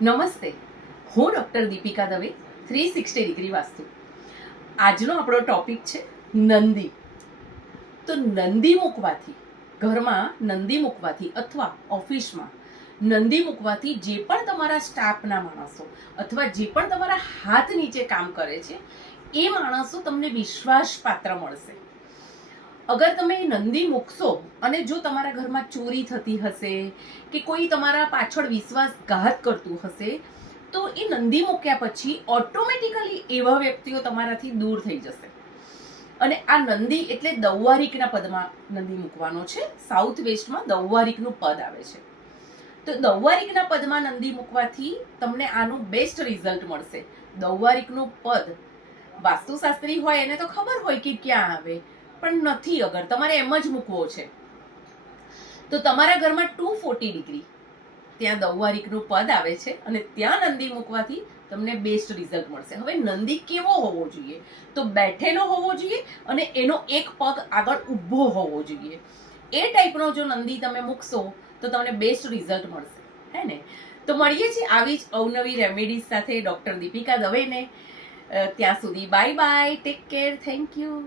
નમસ્તે, હું doctor Deepika Dave, 360 degree vastu. આજનો આપણો ટોપિક છે નંદી. તો નંદી મૂકવાથી, ઘરમાં નંદી મૂકવાથી અથવા ઓફિસમાં નંદી મૂકવાથી જે પણ તમારા સ્ટાફના માણસો અથવા જે પણ તમારા હાથ નીચે કામ કરે છે એ માણસો તમને વિશ્વાસપાત્ર મળશે. અગર તમે નંદી મૂકશો અને જો તમારા ઘરમાં ચોરી થતી હશે કે કોઈ તમારા પાછળ વિશ્વાસઘાત કરતું હશે તો એ નંદી મૂક્યા પછી ઓટોમેટિકલી એવા વ્યક્તિઓ તમારાથી દૂર થઈ જશે. અને આ નંદી એટલે દૌવારિકના પદમાં નંદી મૂકવાનો છે. સાઉથ વેસ્ટમાં દૌવારિકનું પદ આવે છે. તો દૌવારિકના પદમાં નંદી મૂકવાથી તમને આનું બેસ્ટ રિઝલ્ટ મળશે. દૌવારિકનું પદ વાસ્તુશાસ્ત્રી હોય એને તો ખબર હોય કે ક્યાં આવે, પણ નથી. અગર તમારે એમ જ મૂકવો છે તો તમારા ઘરમાં 240 ડિગ્રી ત્યાં દૌવારિકનું પદ આવે છે અને ત્યાં નંદી મૂકવાથી તમને બેસ્ટ રિઝલ્ટ મળશે. હવે નંદી કેવો હોવો જોઈએ? તો બેઠેલો હોવો જોઈએ અને એનો એક પગ આગળ ઊભો હોવો જોઈએ. એ ટાઈપનો જો નંદી તમે મૂકશો તો તમને બેસ્ટ રિઝલ્ટ મળશે, હે ને? તો મળીએ છીએ આવી જ અવનવી રેમેડીઝ સાથે ડૉક્ટર દીપિકા દવેને. ત્યાં સુધી bye bye, take care, thank you.